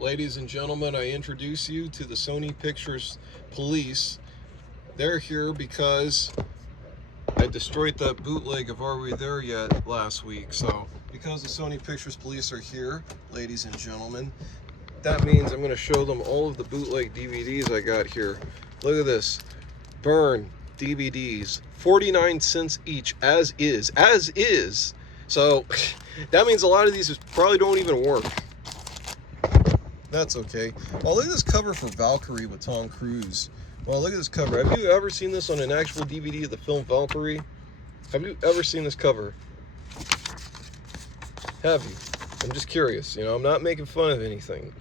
Ladies and gentlemen, I introduce you to the Sony Pictures Police. They're here because I destroyed that bootleg of Are We There Yet last week. So because the Sony Pictures Police are here, ladies and gentlemen, that means I'm going to show them all of the bootleg DVDs I got here. Look at this. Burn DVDs, 49 cents each, as is. So that means a lot of these probably don't even work. That's okay. Oh, look at this cover for Valkyrie with Tom Cruise. Well, look at this cover. Have you ever seen this on an actual DVD of the film Valkyrie? Have you ever seen this cover? Have you? I'm just curious. You know, I'm not making fun of anything.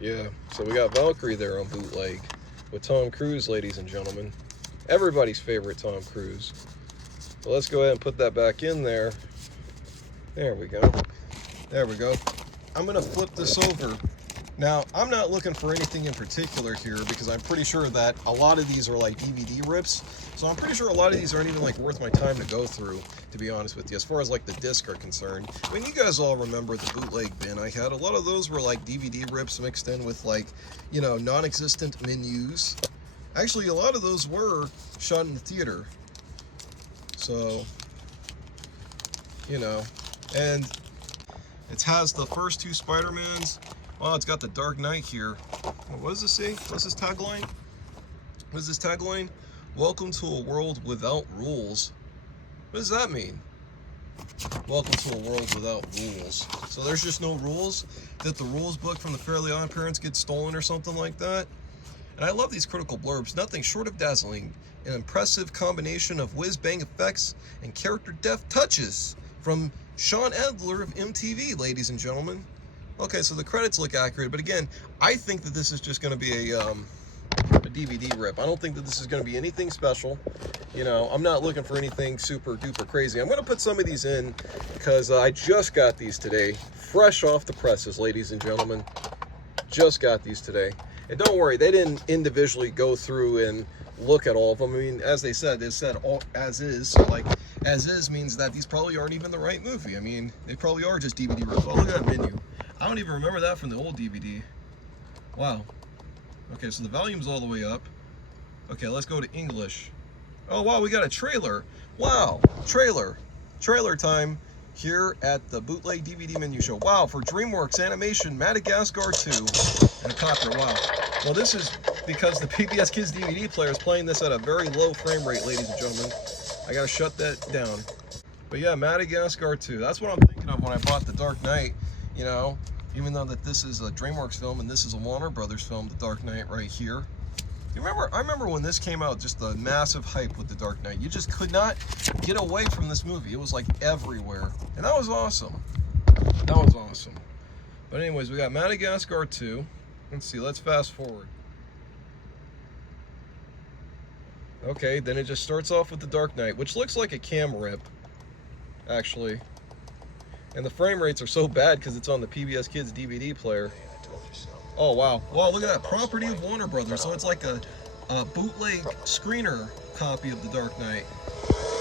Yeah, so we got Valkyrie there on bootleg with Tom Cruise, ladies and gentlemen. Everybody's favorite Tom Cruise. So let's go ahead and put that back in there. There we go. There we go. I'm going to flip this over. Now, I'm not looking for anything in particular here because I'm pretty sure that a lot of these are like DVD rips. So I'm pretty sure a lot of these aren't even like worth my time to go through, to be honest with you, as far as like the disc are concerned. I mean, you guys all remember the bootleg bin I had. A lot of those were like DVD rips mixed in with like, you know, non-existent menus. Actually, a lot of those were shot in the theater. So, you know, and it has the first two Spider-Mans. Well, it's got the Dark Knight here. What does this say? What's this tagline? What is this tagline? Welcome to a world without rules. What does that mean? Welcome to a world without rules. So there's just no rules? That the rules book from the Fairly Odd Parents gets stolen or something like that? And I love these critical blurbs. Nothing short of dazzling. An impressive combination of whiz-bang effects and character-deft touches from Sean Edler of MTV, ladies and gentlemen. Okay, so the credits look accurate, but again, I think that this is just going to be a DVD rip. I don't think that this is going to be anything special. You know, I'm not looking for anything super duper crazy. I'm going to put some of these in because I just got these today, fresh off the presses, ladies and gentlemen. Just got these today. And don't worry, they didn't individually go through and look at all of them. I mean, as they said all as is. So like, as is means that these probably aren't even the right movie. I mean, they probably are just DVD rips. Oh, look at that menu. I don't even remember that from the old DVD. Wow. Okay, so the volume's all the way up. Okay, let's go to English. Oh, wow, we got a trailer. Wow, trailer. Trailer time here at the Bootleg DVD Menu Show. Wow, for DreamWorks Animation, Madagascar 2, and a copter. Wow. Well, this is because the PBS Kids DVD player is playing this at a very low frame rate, ladies and gentlemen. I gotta shut that down. But yeah, Madagascar 2. That's what I'm thinking of when I bought The Dark Knight. You know, even though that this is a DreamWorks film and this is a Warner Brothers film, The Dark Knight right here. I remember when this came out, just the massive hype with The Dark Knight. You just could not get away from this movie. It was like everywhere. And that was awesome. That was awesome. But anyways, we got Madagascar 2. Let's see, let's fast forward. Okay, then it just starts off with The Dark Knight, which looks like a cam rip, actually. And the frame rates are so bad because it's on the PBS Kids DVD player. Oh, wow. Wow, look at that. Property of Warner Brothers. So it's like a bootleg screener copy of The Dark Knight.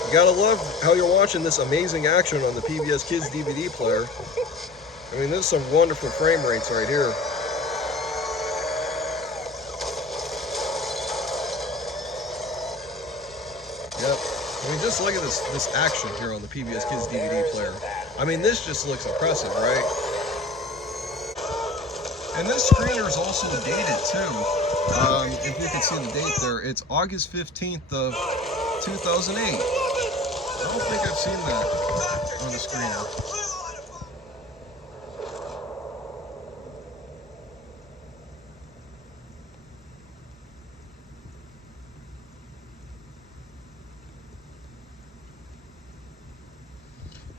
You gotta love how you're watching this amazing action on the PBS Kids DVD player. I mean, there's some wonderful frame rates right here. Yep. I mean, just look at this action here on the PBS Kids DVD player. I mean, this just looks impressive, right? And this screener is also dated too. If you can see the date there, it's August 15th of 2008. I don't think I've seen that on the screener.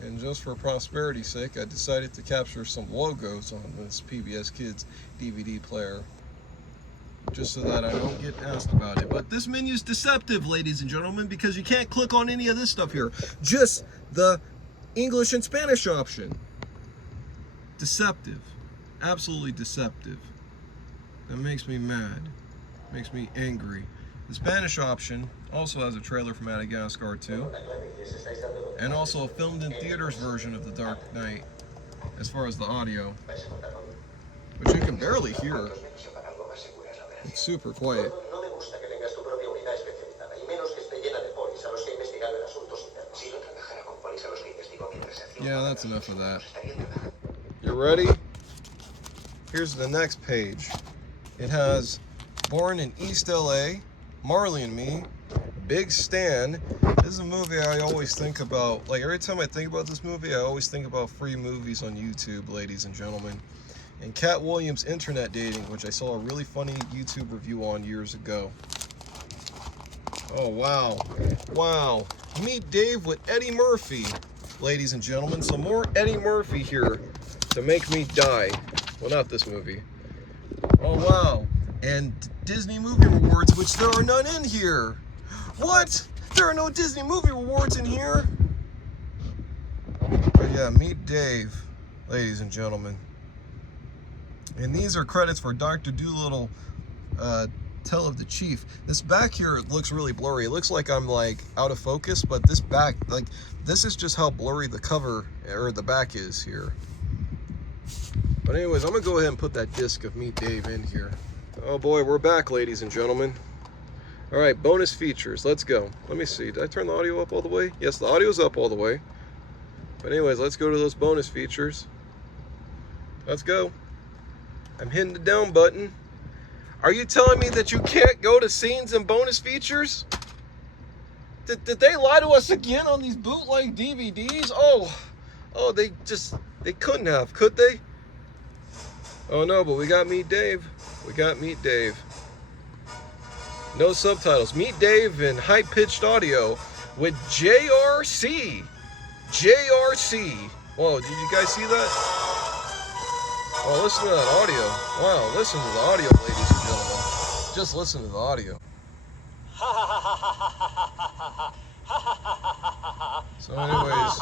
And just for prosperity's sake, I decided to capture some logos on this PBS Kids DVD player, just so that I don't get asked about it. But this menu is deceptive, ladies and gentlemen, because you can't click on any of this stuff here. Just the English and Spanish option. Deceptive. Absolutely deceptive. That makes me mad. Makes me angry. The Spanish option also has a trailer for Madagascar 2, and also a filmed in theaters version of The Dark Knight. as far as the audio, which you can barely hear. It's super quiet. Yeah, that's enough of that. You ready? Here's the next page. It has Born in East LA, Marley and Me, Big Stan. This is a movie I always think about. Like, every time I think about this movie, I always think about free movies on YouTube, ladies and gentlemen. And Cat Williams' Internet Dating, which I saw a really funny YouTube review on years ago. Oh, wow. Wow. Meet Dave with Eddie Murphy, ladies and gentlemen. Some more Eddie Murphy here to make me die. Well, not this movie. Oh, wow. And Disney Movie Rewards, which there are none in here. What? There are no Disney Movie Rewards in here? But yeah, Meet Dave, ladies and gentlemen. And these are credits for Dr. Dolittle, Tale of the Chief. This back here looks really blurry. It looks like I'm like out of focus, but this back, like, this is just how blurry the cover or the back is here. But anyways, I'm gonna go ahead and put that disc of Meet Dave in here. Oh boy, we're back, ladies and gentlemen. All right, bonus features, let's go. Let me see, did I turn the audio up all the way? Yes, the audio's up all the way. But anyways, let's go to those bonus features. Let's go. I'm hitting the down button. Are you telling me that you can't go to scenes and bonus features? Did they lie to us again on these bootleg DVDs? Oh, they couldn't have, could they? Oh no, but we got Meet Dave. We got Meet Dave. No subtitles. Meet Dave in high-pitched audio with JRC. JRC. Whoa, did you guys see that? Oh, listen to that audio. Wow, listen to the audio, ladies and gentlemen. Just listen to the audio. So anyways,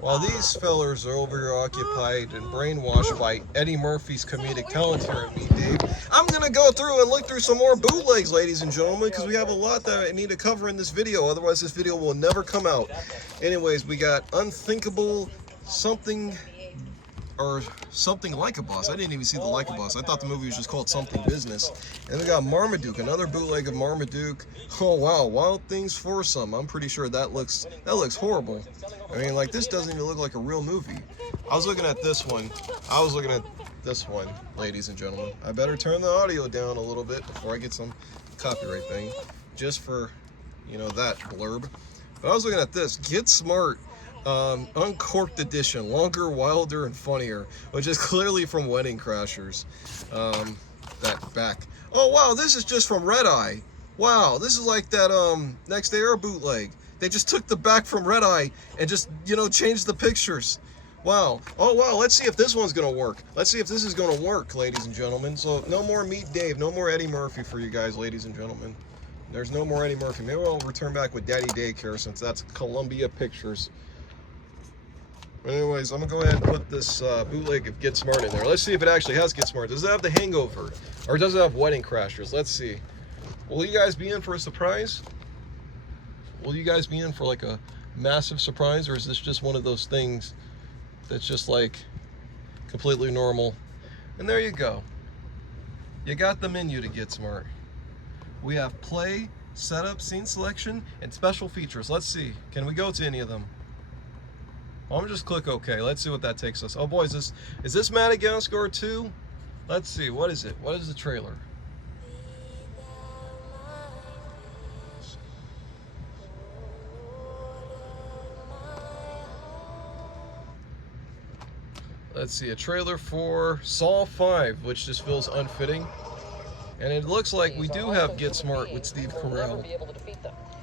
while these fellers are over here occupied and brainwashed by Eddie Murphy's comedic talent here at Meet Dave, I'm going to go through and look through some more bootlegs, ladies and gentlemen, because we have a lot that I need to cover in this video. Otherwise, this video will never come out. Anyways, we got Unthinkable Something... or Something Like a Boss. I didn't even see the Like a Boss. I thought the movie was just called Something Business. And we got Marmaduke, another bootleg of Marmaduke. Oh wow, Wild Things Foursome. I'm pretty sure that looks horrible. I mean, like, this doesn't even look like a real movie. I was looking at this one. Ladies and gentlemen. I better turn the audio down a little bit before I get some copyright thing, just for, you know, that blurb. But I was looking at this. Get Smart. Uncorked edition, longer, wilder, and funnier, which is clearly from Wedding Crashers. That back. Oh wow, this is just from Red Eye. Wow, this is like that Next Air bootleg. They just took the back from Red Eye and just, you know, changed the pictures. Wow. Oh wow, let's see if this one's gonna work. Let's see if this is gonna work, ladies and gentlemen. So no more Meet Dave, no more Eddie Murphy for you guys, ladies and gentlemen. There's no more Eddie Murphy. Maybe I'll return back with Daddy Daycare, since that's Columbia Pictures. Anyways, I'm gonna go ahead and put this bootleg of Get Smart in there. Let's see if it actually has Get Smart. Does it have The Hangover? Or does it have Wedding Crashers? Let's see. Will you guys be in for a surprise? Will you guys be in for like a massive surprise? Or is this just one of those things that's just like completely normal? And there you go. You got the menu to Get Smart. We have play, setup, scene selection, and special features. Let's see. Can we go to any of them? I'm gonna just click OK. Let's see what that takes us. Oh boy, is this Madagascar 2? Let's see. What is it? What is the trailer? Let's see, a trailer for Saw 5, which just feels unfitting. And it looks like we do have Get Smart with Steve Carell.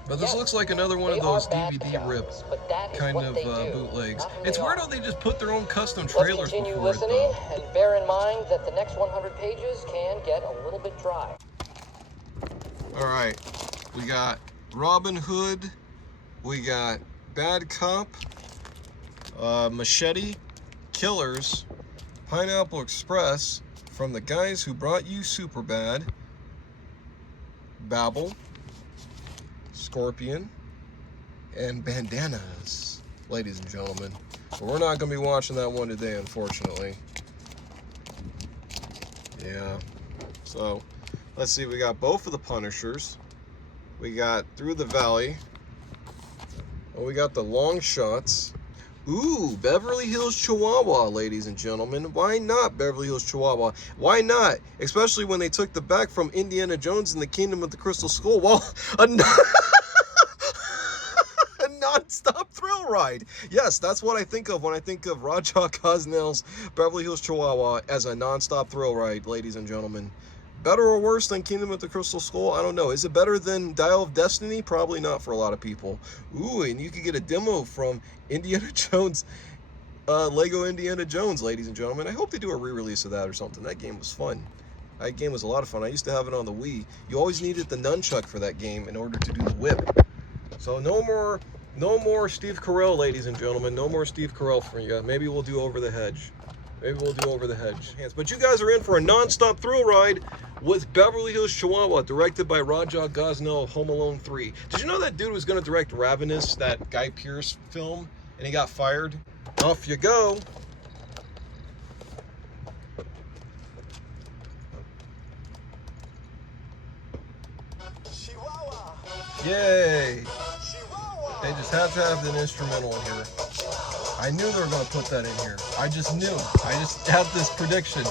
But this looks like another one of those DVD rip kind of bootlegs. It's weird how they just put their own custom trailers before it, though. And bear in mind that the next 100 pages can get a little bit dry. Alright, we got Robin Hood, we got Bad Cop, Machete, Killers, Pineapple Express, From the Guys Who Brought You Superbad, Babel, Scorpion, and Bandanas, ladies and gentlemen. But we're not going to be watching that one today, unfortunately. Yeah. So, let's see. We got both of the Punishers. We got Through the Valley. Oh, we got the Long Shots. Ooh, Beverly Hills Chihuahua, ladies and gentlemen. Why not Beverly Hills Chihuahua? Why not? Especially when they took the back from Indiana Jones and the Kingdom of the Crystal Skull. Well, a non-stop thrill ride. Yes, that's what I think of when I think of Raja Gosnell's Beverly Hills Chihuahua as a non-stop thrill ride, ladies and gentlemen. Better or worse than Kingdom of the Crystal Skull? I don't know. Is it better than Dial of Destiny? Probably not for a lot of people. Ooh, and you could get a demo from Indiana Jones, Lego Indiana Jones, ladies and gentlemen. I hope they do a re-release of that or something. That game was fun. That game was a lot of fun. I used to have it on the Wii. You always needed the nunchuck for that game in order to do the whip. So no more Steve Carell, ladies and gentlemen. No more Steve Carell for you. Maybe we'll do Over the Hedge. Maybe we'll do Over the Hedge. But you guys are in for a non-stop thrill ride with Beverly Hills Chihuahua, directed by Raja Gosnell of Home Alone 3. Did you know that dude was going to direct Ravenous, that Guy Pearce film, and he got fired? Off you go. Chihuahua. Yay. Chihuahua. They just have to have an instrumental in here. I knew they were going to put that in here. I just knew. I just had this prediction.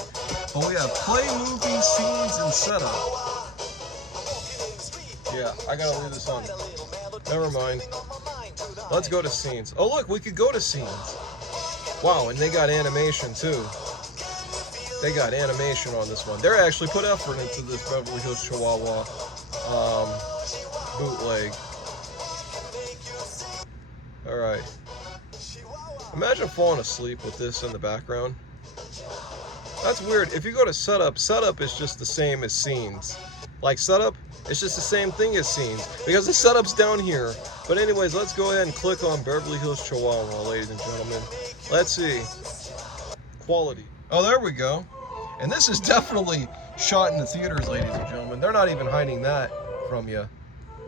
But we have play, movie, scenes, and setup. Yeah, I got to leave this on. Never mind. Let's go to scenes. Oh, look, we could go to scenes. Wow, and they got animation, too. They got animation on this one. They're actually put effort into this Beverly Hills Chihuahua bootleg. All right. Imagine falling asleep with this in the background. That's weird. If you go to setup, setup is just the same as scenes. Like setup, it's just the same thing as scenes because the setup's down here. But anyways, let's go ahead and click on Beverly Hills Chihuahua, ladies and gentlemen. Let's see. Quality. Oh, there we go. And this is definitely shot in the theaters, ladies and gentlemen. They're not even hiding that from you.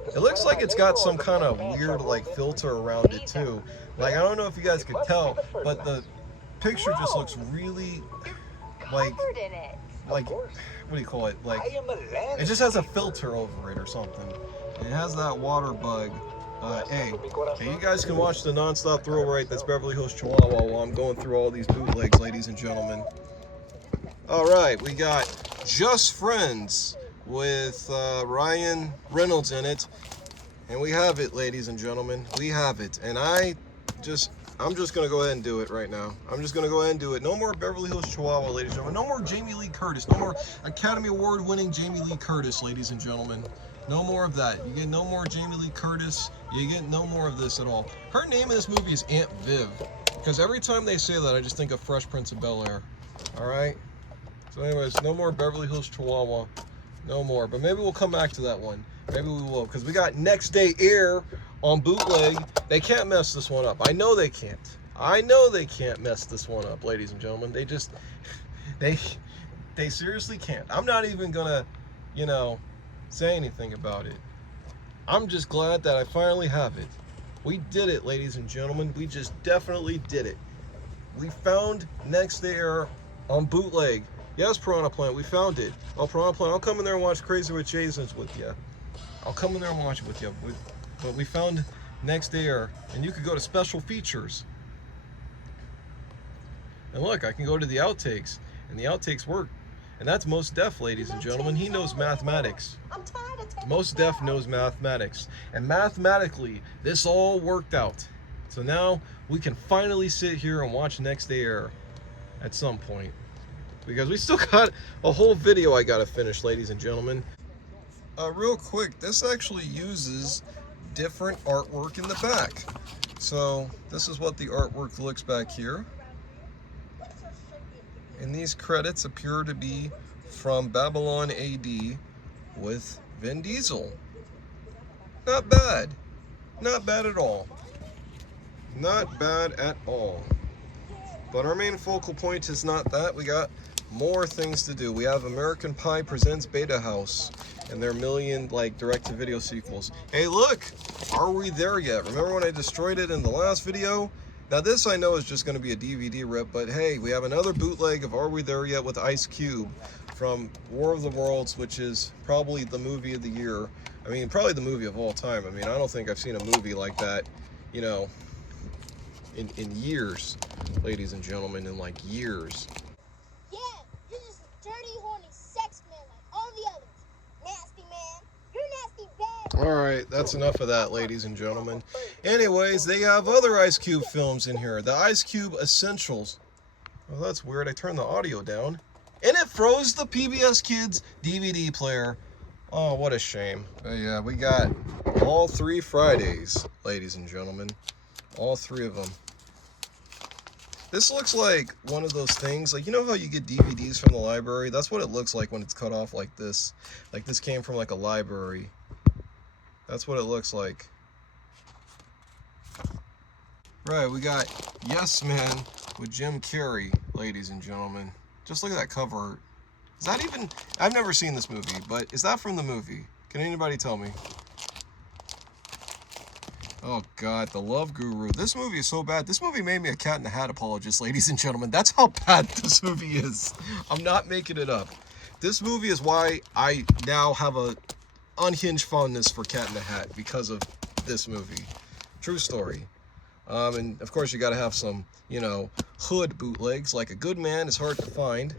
It looks like it's got some kind of weird like filter around it too. Like, I don't know if you guys could tell, but the picture just looks really like what do you call it? Like, it just has a filter over it or something. It has that water bug. Hey, you guys can watch the non-stop thrill ride that's Beverly Hills Chihuahua while I'm going through all these bootlegs, ladies and gentlemen. All right, we got Just Friends with Ryan Reynolds in it. And we have it, ladies and gentlemen. We have it. And I'm just going to go ahead and do it right now. I'm just going to go ahead and do it. No more Beverly Hills Chihuahua, ladies and gentlemen. No more Jamie Lee Curtis. No more Academy Award winning Jamie Lee Curtis, ladies and gentlemen. No more of that. You get no more Jamie Lee Curtis. You get no more of this at all. Her name in this movie is Aunt Viv. Because every time they say that, I just think of Fresh Prince of Bel-Air. All right? So anyways, no more Beverly Hills Chihuahua. No more. But maybe we'll come back to that one. Maybe we will. Because we got Next Day Air on bootleg. They can't mess this one up. I know they can't. I know they can't mess this one up, ladies and gentlemen. They just, they seriously can't. I'm not even gonna, say anything about it. I'm just glad that I finally have it. We did it, ladies and gentlemen. We just definitely did it. We found Next Day Air on bootleg. Yes, Piranha Plant, we found it. Oh, Piranha Plant, I'll come in there and watch Crazy Rich Asians with you. I'll come in there and watch it with you. But we found Next Day Air, and you could go to special features. And look, I can go to the outtakes, and the outtakes work. And that's Most Def, ladies and gentlemen. He knows mathematics. Most Def knows mathematics. And mathematically, this all worked out. So now we can finally sit here and watch Next Day Air at some point. Because we still got a whole video I gotta finish, ladies and gentlemen. Real quick, this actually uses different artwork in the back. So this is what the artwork looks back here. And these credits appear to be from Babylon AD with Vin Diesel. Not bad. Not bad at all. Not bad at all. But our main focal point is not that. We got more things to do. We have American Pie Presents Beta House and their million direct-to-video sequels. Hey, look! Are we there yet? Remember when I destroyed it in the last video? Now this I know is just going to be a DVD rip, but hey, we have another bootleg of Are We There Yet with Ice Cube from War of the Worlds, which is probably the movie of the year. I mean, probably the movie of all time. I mean, I don't think I've seen a movie like that, you know, in years, ladies and gentlemen, in like years. Yeah, you're just a dirty, horny sex man like all the others. Nasty man. You're nasty bad. All right, that's enough of that, ladies and gentlemen. Anyways, they have other Ice Cube films in here. The Ice Cube Essentials. Well, that's weird. I turned the audio down. And it froze the PBS Kids DVD player. Oh, what a shame. But yeah, we got all 3 Fridays, ladies and gentlemen. All 3 of them. This looks like one of those things, like, you know how you get DVDs from the library? That's what it looks like when it's cut off like this. Like this came from like a library. That's what it looks like. Right, we got Yes Man with Jim Carrey, ladies and gentlemen. Just look at that cover art. Is that even... I've never seen this movie, but is that from the movie? Can anybody tell me? Oh God, The Love Guru. This movie is so bad. This movie made me a Cat in the Hat apologist, ladies and gentlemen. That's how bad this movie is. I'm not making it up. This movie is why I now have a unhinged fondness for Cat in the Hat, because of this movie. True story. And of course you gotta have some, you know, hood bootlegs, like A Good Man is hard to find.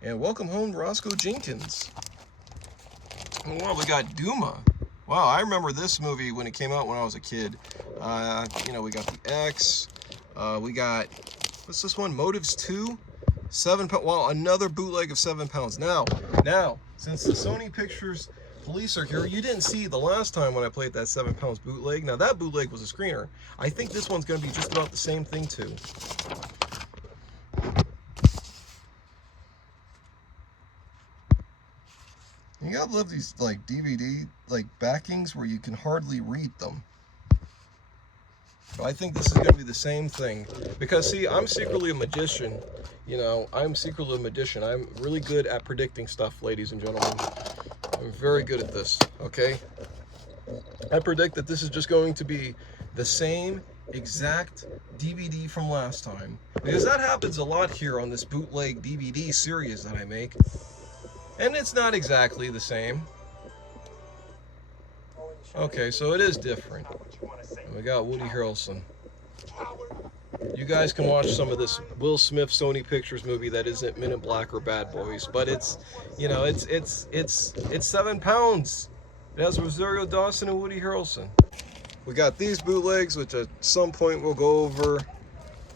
And Welcome Home, Roscoe Jenkins. And well, we got Duma. Wow, I remember this movie when it came out when I was a kid. You know, we got The X. We got, what's this one? Motives 2. 7 pounds. Wow, another bootleg of 7 pounds. Now, since the Sony Pictures police are here, you didn't see the last time when I played that 7 pounds bootleg. Now, that bootleg was a screener. I think this one's going to be just about the same thing, too. You gotta love these, like, DVD, like, backings where you can hardly read them. But I think this is gonna be the same thing. Because, see, I'm secretly a magician. You know, I'm secretly a magician. I'm really good at predicting stuff, ladies and gentlemen. I'm very good at this, okay? I predict that this is just going to be the same exact DVD from last time. Because that happens a lot here on this bootleg DVD series that I make. And it's not exactly the same. Okay, so it is different. And we got Woody Harrelson. You guys can watch some of this Will Smith Sony Pictures movie that isn't Men in Black or Bad Boys, but it's, you know, it's 7 pounds. It has Rosario Dawson and Woody Harrelson. We got these bootlegs, which at some point we'll go over.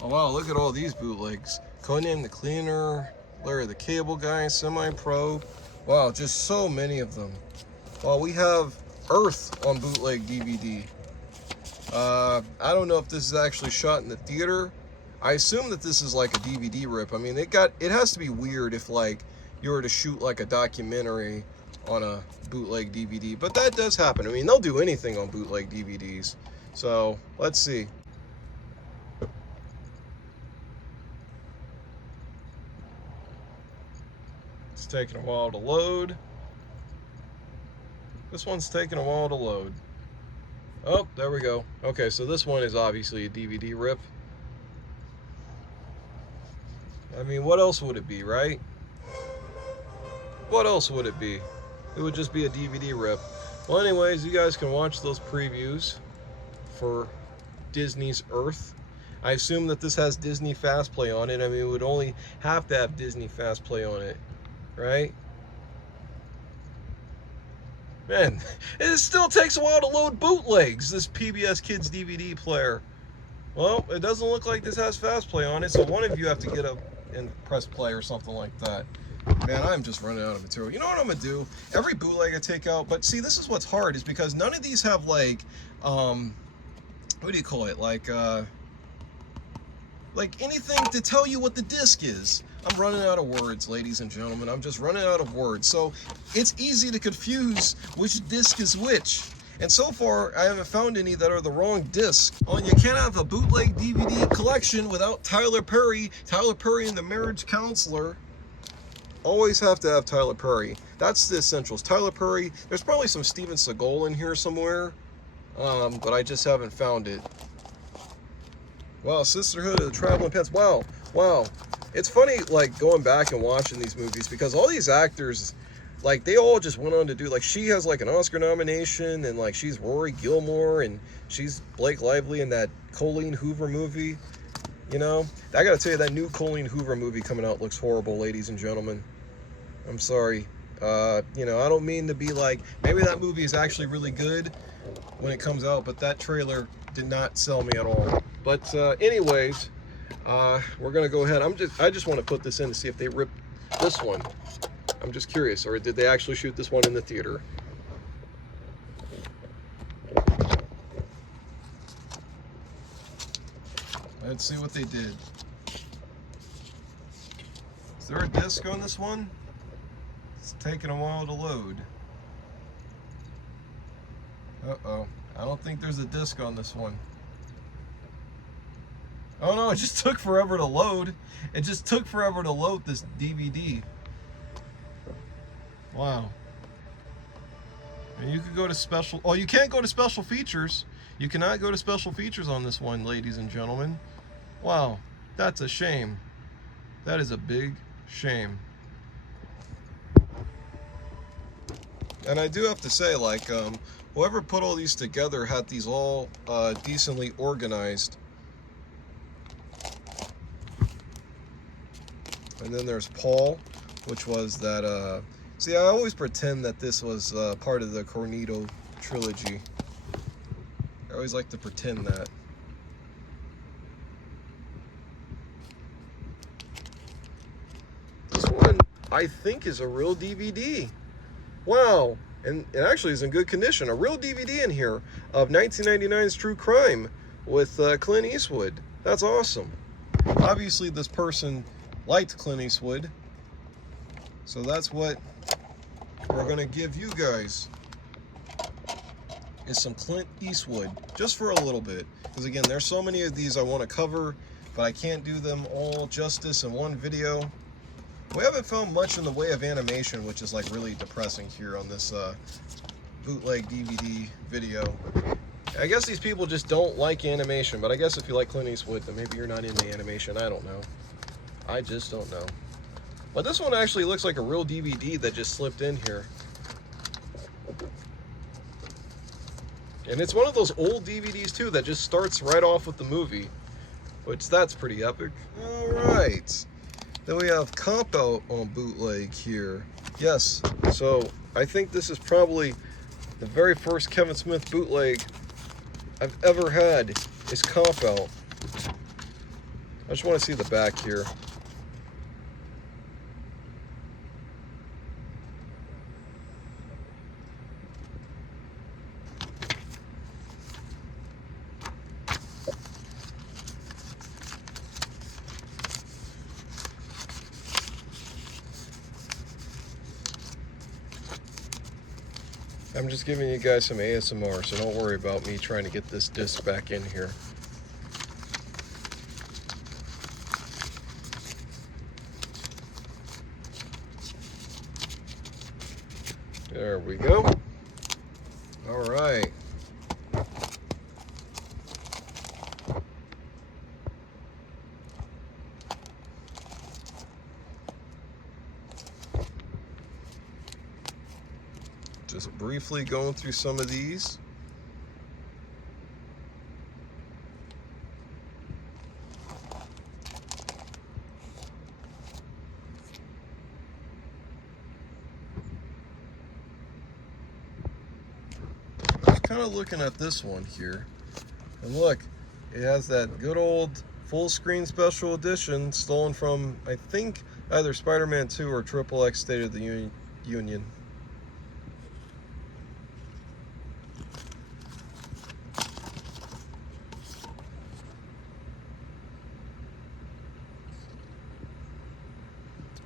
Oh wow, look at all these bootlegs. Conan the Cleaner, Larry the Cable Guy, Semi-Pro. Wow, just so many of them. Well, we have Earth on bootleg DVD. I don't know if this is actually shot in the theater. I assume that this is like a DVD rip. I mean, it has to be weird if like you were to shoot like a documentary on a bootleg DVD, but that does happen. I mean, they'll do anything on bootleg DVDs. So let's see. It's taking a while to load. This one's taking a while to load. Oh, there we go. Okay, so this one is obviously a DVD rip. I mean, what else would it be, right? What else would it be? It would just be a DVD rip. Well, anyways, you guys can watch those previews for Disney's Earth. I assume that this has Disney FastPlay on it. I mean, it would only have to have Disney FastPlay on it, right? Man, it still takes a while to load bootlegs, this PBS Kids DVD player. Well, it doesn't look like this has FastPlay on it, so one of you have to get up and press play or something like that. Man, I'm just running out of material. You know what I'm gonna do? Every bootleg I take out, but see, this is what's hard, is because none of these have like, what do you call it? Like anything to tell you what the disc is. I'm running out of words, ladies and gentlemen. I'm just running out of words. So it's easy to confuse which disc is which. And so far, I haven't found any that are the wrong disc. Oh, and you can't have a bootleg DVD collection without Tyler Perry. Tyler Perry and the Marriage Counselor. Always have to have Tyler Perry. That's the essentials. Tyler Perry. There's probably some Steven Seagal in here somewhere, but I just haven't found it. Wow, Sisterhood of the Traveling Pants. Wow, wow. It's funny, like, going back and watching these movies, because all these actors, like, they all just went on to do, like, she has, like, an Oscar nomination, and, like, she's Rory Gilmore, and she's Blake Lively in that Colleen Hoover movie, you know? I gotta tell you, that new Colleen Hoover movie coming out looks horrible, ladies and gentlemen. I'm sorry. You know, I don't mean to be like, maybe that movie is actually really good when it comes out, but that trailer did not sell me at all. But anyways, we're gonna go ahead. I just want to put this in to see if they ripped this one. I'm just curious, or did they actually shoot this one in the theater? Let's see what they did. Is there a disc on this one? It's taking a while to load. Uh-oh. I don't think there's a disc on this one. Oh no, it just took forever to load. It just took forever to load this DVD. Wow. And you could go to special... Oh, you can't go to special features. You cannot go to special features on this one, ladies and gentlemen. Wow. That's a shame. That is a big shame. And I do have to say, like, whoever put all these together had these all decently organized. And then there's Paul, which was that, see, I always pretend that this was part of the Cornetto trilogy. I always like to pretend that. This one, I think, is a real DVD. Wow, and it actually is in good condition. A real DVD in here of 1999's True Crime with Clint Eastwood. That's awesome. Obviously, this person liked Clint Eastwood, so that's what we're gonna give you guys, is some Clint Eastwood, just for a little bit, because again, there's so many of these I want to cover, but I can't do them all justice in one video. We haven't found much in the way of animation, which is like really depressing here on this bootleg DVD video. I guess these people just don't like animation, but I guess if you like Clint Eastwood, then maybe you're not into animation. I don't know. I just don't know. But this one actually looks like a real DVD that just slipped in here. And it's one of those old DVDs too that just starts right off with the movie, which that's pretty epic. All right. Then we have Comp Out on bootleg here. Yes, so I think this is probably the very first Kevin Smith bootleg I've ever had is Comp Out. I just want to see the back here. I'm just giving you guys some ASMR, so don't worry about me trying to get this disc back in here. There we go. All right. Just briefly going through some of these. I was kind of looking at this one here, and look, it has that good old full screen special edition stolen from, I think, either Spider-Man 2 or XXX State of the Union.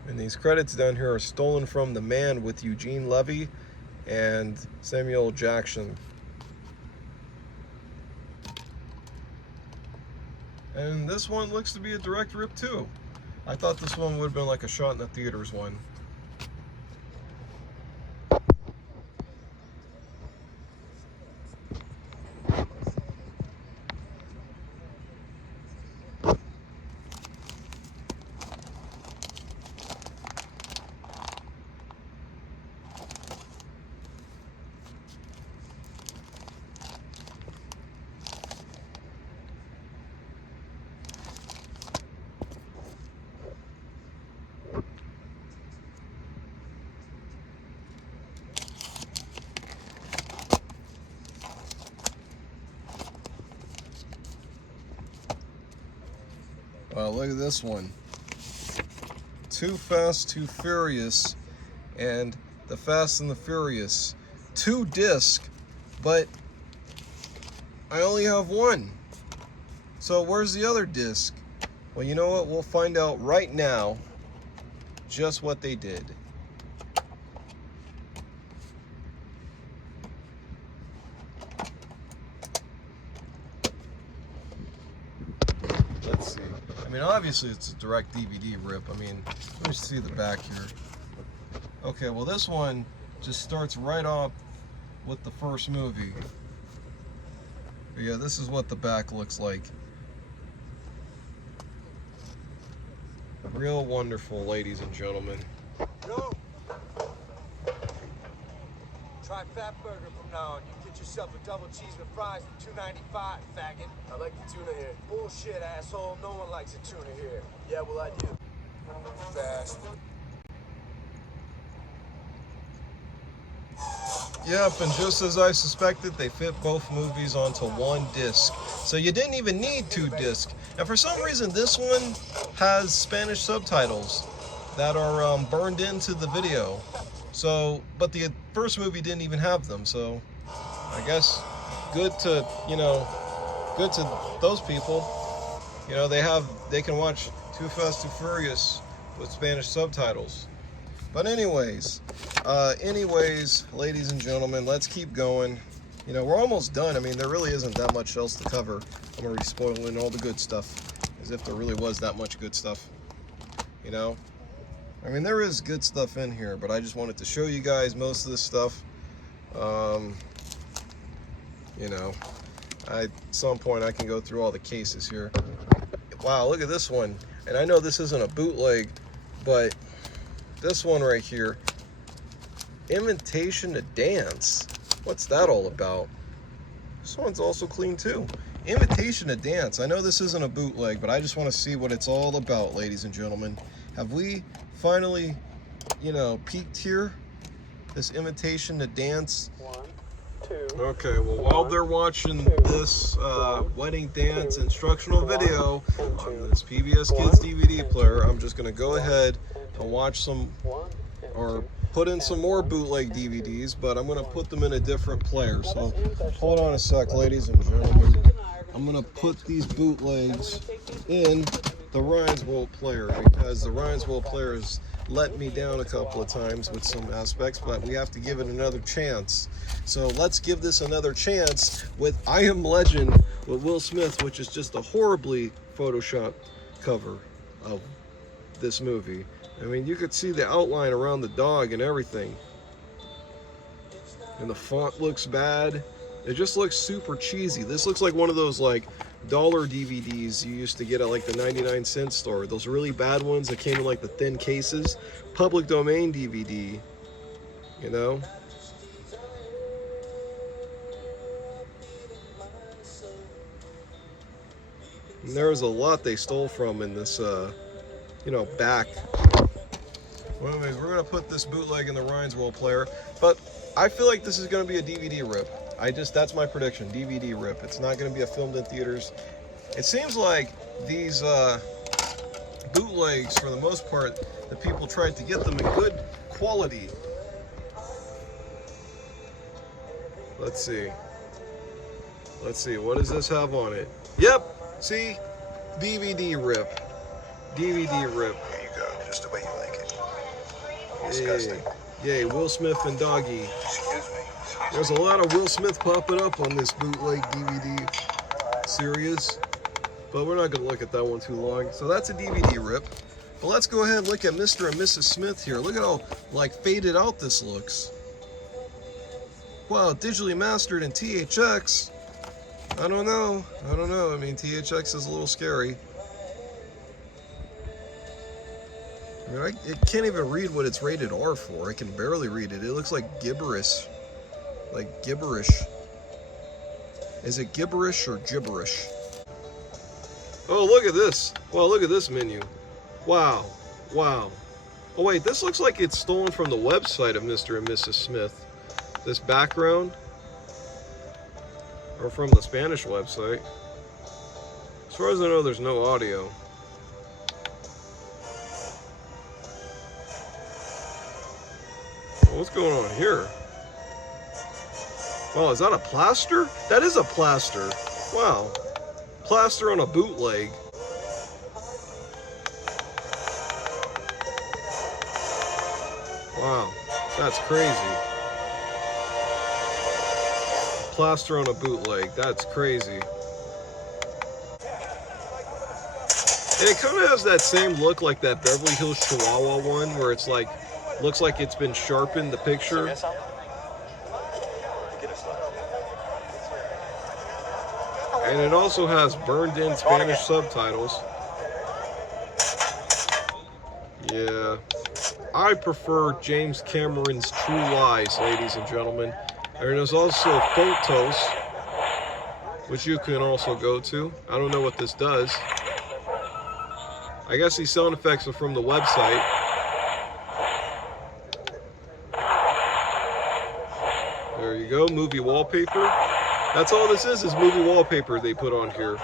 And these credits down here are stolen from The Man with Eugene Levy and Samuel Jackson. And this one looks to be a direct rip too. I thought this one would have been like a shot in the theaters one. look at this one. Too Fast, Too Furious, and The Fast and the Furious. 2 disc, but I only have 1. So where's the other disc? Well, you know what? We'll find out right now just what they did. Let's see. I mean, obviously it's a direct DVD rip. I mean, let me see the back here. Okay, well this one just starts right off with the first movie. But yeah, this is what the back looks like. Real wonderful, ladies and gentlemen. Yo. Try Fat Burger from now on. You get yourself a double cheese with fries for $2.95, faggot. I like the tuna here. Bullshit, asshole. No one likes a tuna here. Yeah, well, I do. Fast. Yep, and just as I suspected, they fit both movies onto 1 disc. So you didn't even need 2 discs. And for some reason, this one has Spanish subtitles that are burned into the video. So, but the first movie didn't even have them. So, I guess good to, you know, good to those people. You know, they can watch Too Fast, Too Furious with Spanish subtitles. But anyways, ladies and gentlemen, let's keep going. You know, we're almost done. I mean, there really isn't that much else to cover. I'm already spoiling all the good stuff, as if there really was that much good stuff. You know? I mean, there is good stuff in here, but I just wanted to show you guys most of this stuff. You know, at some point I can go through all the cases here. Wow, look at this one. And I know this isn't a bootleg, but this one right here, Invitation to Dance. What's that all about? This one's also clean too. Invitation to Dance. I know this isn't a bootleg, but I just want to see what it's all about, ladies and gentlemen. Have we finally, you know, peaked here? This Invitation to Dance. 1, 2. Okay, well, while they're watching this wedding dance instructional video on this PBS Kids DVD player, I'm just going to go ahead and watch some, or put in some more bootleg DVDs, but I'm going to put them in a different player. So hold on a sec, ladies and gentlemen. I'm going to put these bootlegs in the Ryan's World player, because the Ryan's World player has let me down a couple of times with some aspects, but we have to give it another chance. So let's give this another chance with I Am Legend with Will Smith, which is just a horribly photoshopped cover of this movie. I mean, you could see the outline around the dog and everything. And the font looks bad. It just looks super cheesy. This looks like one of those like dollar DVDs you used to get at like the 99-cent store. Those really bad ones that came in like the thin cases. Public domain DVD, you know? And there's a lot they stole from in this, you know, back. Well, anyways, we're going to put this bootleg in the Ryan's World player, but I feel like this is going to be a DVD rip. That's my prediction, DVD rip. It's not going to be a filmed in theaters. It seems like these bootlegs, for the most part, the people tried to get them in good quality. Let's see. Let's see, what does this have on it? Yep, see? DVD rip. DVD rip. Here you go, just the way you like it. Disgusting. Yay, Will Smith and Doggy. Excuse me. There's a lot of Will Smith popping up on this bootleg DVD series, but we're not going to look at that one too long. So that's a DVD rip. But let's go ahead and look at Mr. and Mrs. Smith here. Look at how like faded out this looks. Wow, digitally mastered in THX. I don't know. I mean, THX is a little scary. I mean, it can't even read what it's rated R for. I can barely read it. It looks like gibberish. Like gibberish. Is it gibberish or gibberish? Oh, look at this. Wow, look at this menu. Wow. Wow. Oh, wait, this looks like it's stolen from the website of Mr. and Mrs. Smith. This background. Or from the Spanish website. As far as I know, there's no audio. What's going on here? Wow, is that a plaster? That is a plaster. Wow. Plaster on a bootleg. Wow, that's crazy. Plaster on a bootleg. That's crazy. And it kind of has that same look like that Beverly Hills Chihuahua one, where it's like, looks like it's been sharpened, the picture. And it also has burned in Spanish subtitles. Yeah. I prefer James Cameron's True Lies, ladies and gentlemen. And there's also Photos, which you can also go to. I don't know what this does. I guess these sound effects are from the website. There you go, movie wallpaper. That's all this is movie wallpaper they put on here.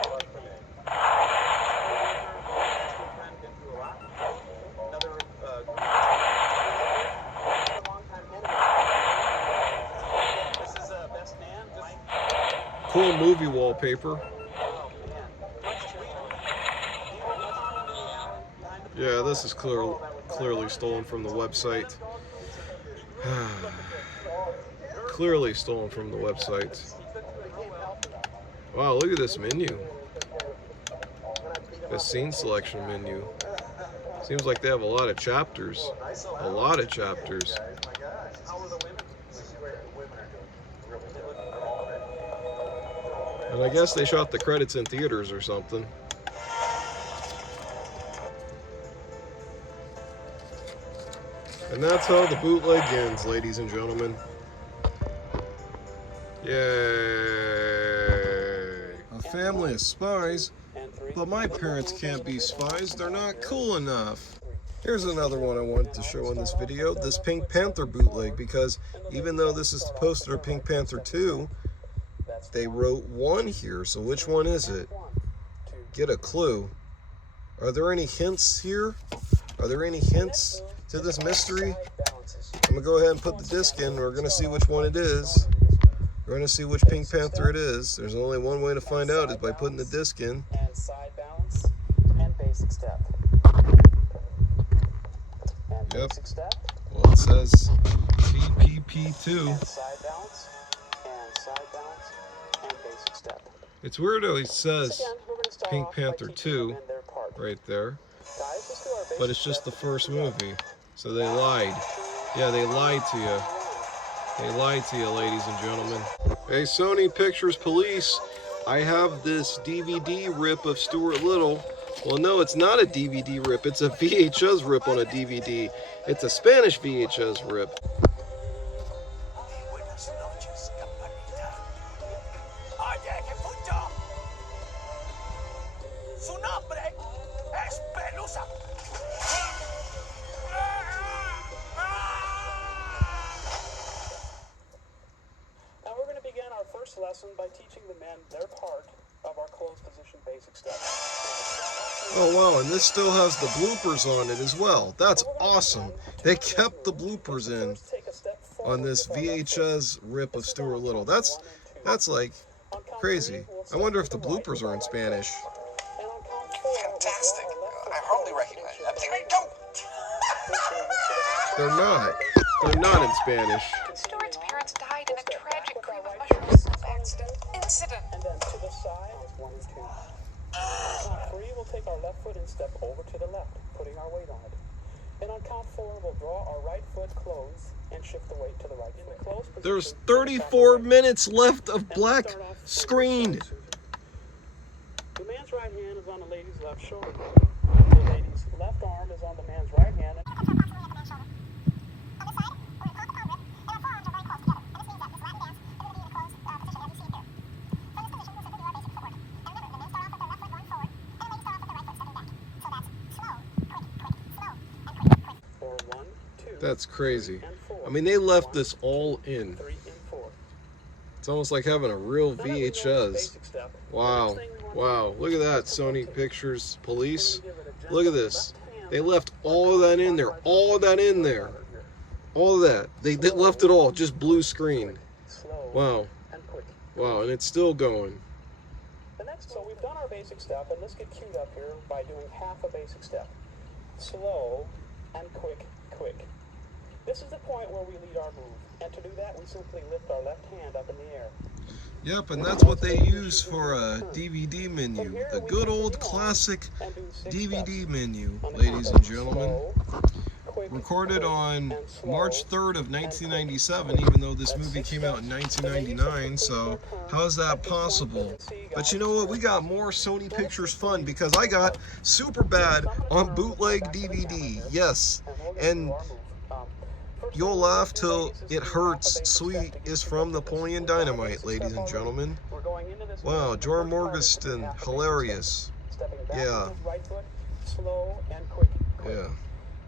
Cool movie wallpaper. Yeah, this is clearly stolen from the website. Clearly stolen from the website. Wow, look at this menu. The scene selection menu. Seems like they have a lot of chapters. A lot of chapters. And I guess they shot the credits in theaters or something. And that's how the bootleg ends, ladies and gentlemen. Yay! A family of spies, but my parents can't be spies. They're not cool enough. Here's another one I wanted to show in this video, this Pink Panther bootleg, because even though this is the poster of Pink Panther 2, they wrote 1 here, so which one is it? Get a clue. Are there any hints here? Are there any hints to this mystery? I'm gonna go ahead and put the disc in. We're gonna see which one it is. We're gonna see which Pink Panther it is. There's only one way to find out, is by putting the disc in. And side balance and basic step. And Yep. basic step. Well, it says TPP2. And side balance and side balance and basic step. It's weird how he says Again, we're gonna start Pink off by Panther teaching 2 them in their part. right there. Guys, let's do our basic But it's just step. the first movie. So they lied. Yeah, they lied to you. They lied to you, ladies and gentlemen. Hey, Sony Pictures Police, I have this DVD rip of Stuart Little. Well, no, it's not a DVD rip. It's a VHS rip on a DVD. It's a Spanish VHS rip. Now we're going to begin our first lesson by teaching the men their part of our closed position basic step. Oh, wow, and this still has the bloopers on it as well. That's awesome. They kept the bloopers in on this VHS rip of Stuart Little. That's like crazy. I wonder if the bloopers are in Spanish. Fantastic. I hardly recognize you. I don't. They're not. They're not in Spanish. Stuart's parents died in a tragic cream of mushroom soup accident. Incident. And then to the side is 1 and 2. On 3, we'll take our left foot and step over to the left, putting our weight on it. And on count 4, we'll draw our right foot closed and shift the weight to the right. In the closed position, There's 34 minutes left of black screen. The man's right hand is on the lady's left shoulder. The lady's left arm is on the man's right hand. Or 1, 2. That's crazy. And 4. I mean, they left this all in. 3 and 4. It's almost like having a real Now that we know this VHS. basic step, the Wow. next thing we want to Wow. do Look at that, is to Sony rotate. Pictures Police. We're gonna give it a Look at gentle this. left hand They left all of that in there. All of that in there. All of that. They left it all, just blue screen. Slow. Wow. And quick. Wow, and it's still going. So we've done our basic step, and let's get queued up here by doing half a basic step. Slow and quick, quick. This is the point where we lead our move, and to do that, we simply lift our left hand up in the air. Yep, and that's what they use for a DVD menu. The good old classic DVD menu, ladies and gentlemen. Recorded on March 3rd of 1997, even though this movie came out in 1999, so how's that possible? But you know what, we got more Sony Pictures fun because I got Superbad on bootleg DVD, yes, and You'll Laugh Till It Hurts Sweet is from Napoleon Dynamite, ladies and gentlemen. Wow, Jorah Morgenstern, hilarious. Yeah. Yeah.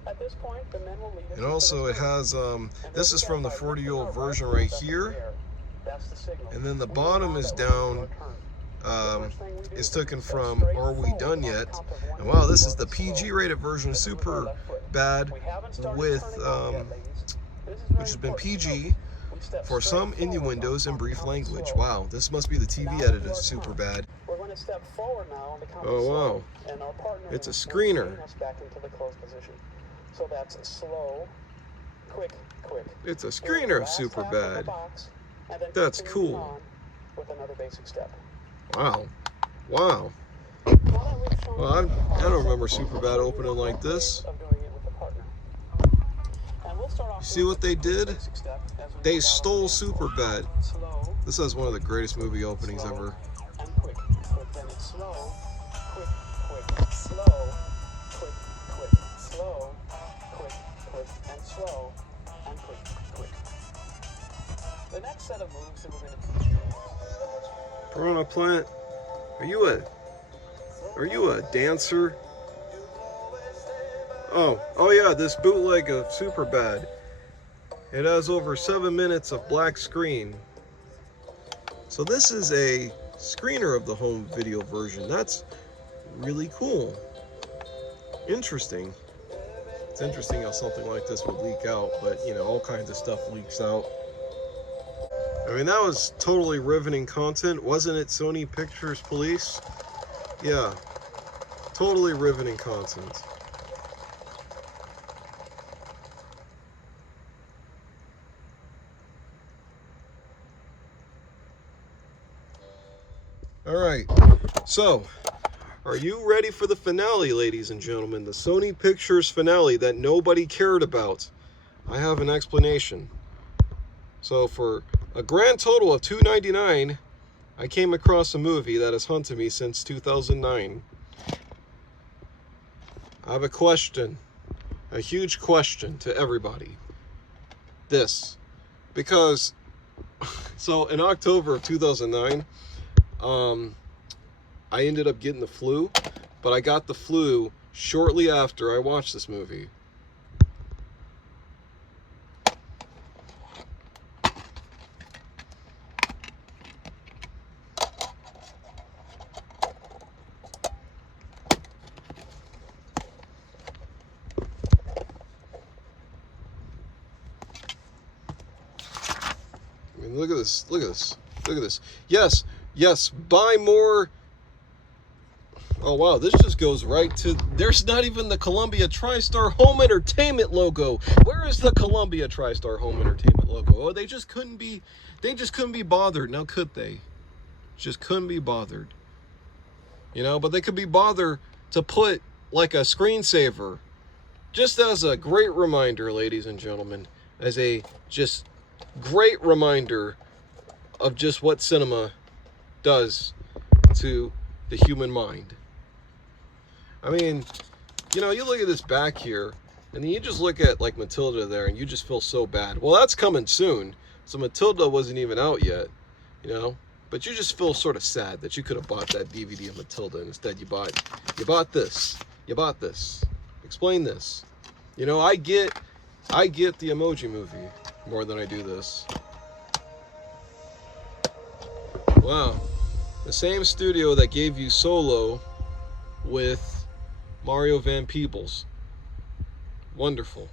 At this point, the men will lead us. And also it has, this is from the 40-year-old version right here. And then the bottom is down, is taken from Are We Done Yet? And wow, this is the PG rated version of Superbad with, which has been PG for some innuendos and brief language. Wow, this must be the TV edit of Superbad. We're going to step forward now on the count Oh wow, and our partner it's a screener. will bring us back into the closed position. So that's slow, quick, quick. It's a screener of Superbad. That's cool. With another basic step. Wow. Wow. Well, I don't remember Superbad opening like this. You see what they did? They stole Superbad. This is one of the greatest movie openings ever. And quick, quick, then it's slow, quick, quick, slow, quick, quick, slow, quick, quick, and slow, and quick, quick. The next set of moves that we're going to teach you. Piranha Plant, are you a dancer? Oh yeah, this bootleg of Superbad. It has over 7 minutes of black screen. So this is a screener of the home video version. That's really cool. Interesting. It's interesting how something like this would leak out, but you know, all kinds of stuff leaks out. I mean, that was totally riveting content, wasn't it, Sony Pictures Police? Yeah, totally riveting content. Alright, so, are you ready for the finale, ladies and gentlemen? The Sony Pictures finale that nobody cared about. I have an explanation. So, for a grand total of $2.99, I came across a movie that has haunted me since 2009. I have a question, a huge question to everybody. This, because, so in October of 2009, I ended up getting the flu, but I got the flu shortly after I watched this movie. I mean, look at this, look at this, look at this. Yes, yes, buy more. Oh wow, this just goes right to, there's not even the Columbia TriStar Home Entertainment logo. Where is the Columbia TriStar Home Entertainment logo? Oh, they just couldn't be bothered. Now could they? Just couldn't be bothered. You know, but they could be bothered to put like a screensaver. Just as a great reminder, ladies and gentlemen, as a just great reminder of just what cinema does to the human mind. I mean, you know, you look at this back here, and then you just look at like Matilda there, and you just feel so bad. Well, that's coming soon, so Matilda wasn't even out yet, you know. But you just feel sort of sad that you could have bought that DVD of Matilda, and instead you bought this. You bought this. Explain this. You know, I get the Emoji Movie more than I do this. Wow. The same studio that gave you Solo with Mario Van Peebles. Wonderful.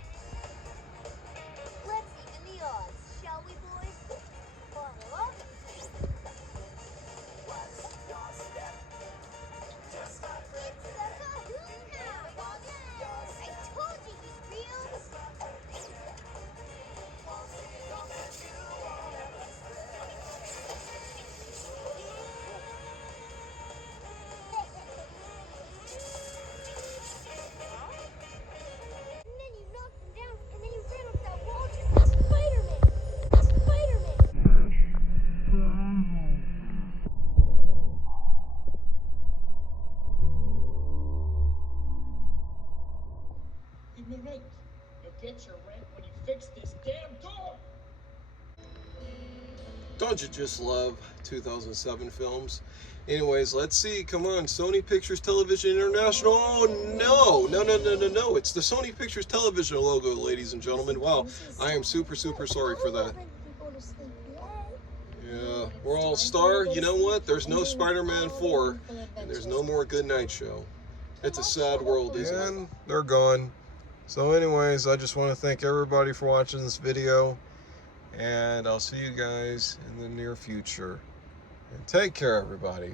rent. You'll get your rent when you fix this damn door. Don't you just love 2007 films? Anyways, let's see. Come on, Sony Pictures Television International. Oh, no. It's the Sony Pictures Television logo, ladies and gentlemen. Wow, I am super sorry for that. Yeah, we're all star. You know what? There's no Spider-Man 4, and there's no more Good Night Show. It's a sad world, isn't it? And they're gone. So anyways, I just want to thank everybody for watching this video, and I'll see you guys in the near future. And take care, everybody.